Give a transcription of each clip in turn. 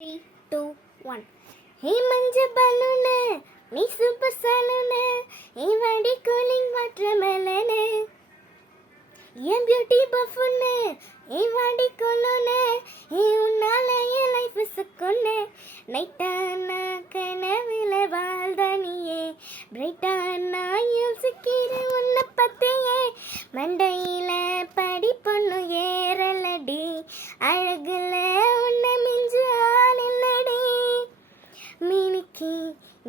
3, 2, 1. Hey manja balloon, me super saloon. Hey vadi cooling watermelon. Hey beauty buffoon, hey vadi cologne. Hey unnala ye life is a conne. Night ana kanavila valdaniye. Bright ana yulsikire unna pathiye. Mandaila padi ponnu yeraladi. Alagula unna minju aalilladi. Miniki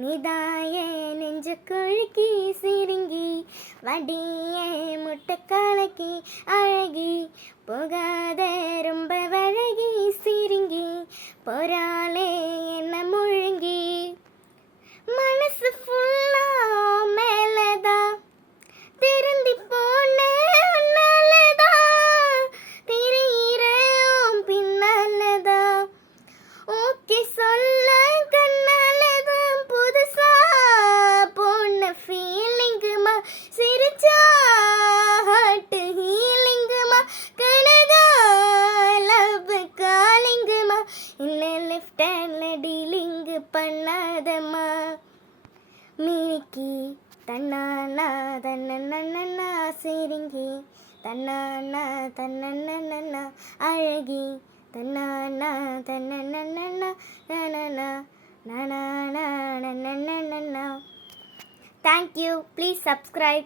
nidaye nenju kulki siringi. Vadiye muttakkalaki alagi. Pogade romba valagi siringi. Porale enna mulungi. Manasu fulla melada. திருந்தி போன உன்னாலதா திரியிறோம் பின்னாலதா okay சொல்ல கண்ணாலதா புதுசா போன ஃபீலிங்குமா சிரிச்சா heart ஹீலிங்குமா Kanaka love காலிங்குமா இன்னும் left ஹேண்ட்ல dealing பண்ணாதம்மா மினிக்கி தன்னானா தன்னன்னா சிரிங்கி தன்னானா தன்னன்னா அழகி தன்னானா தன்னன்னா நனனா நனனா நனனா. Thank you. Please subscribe.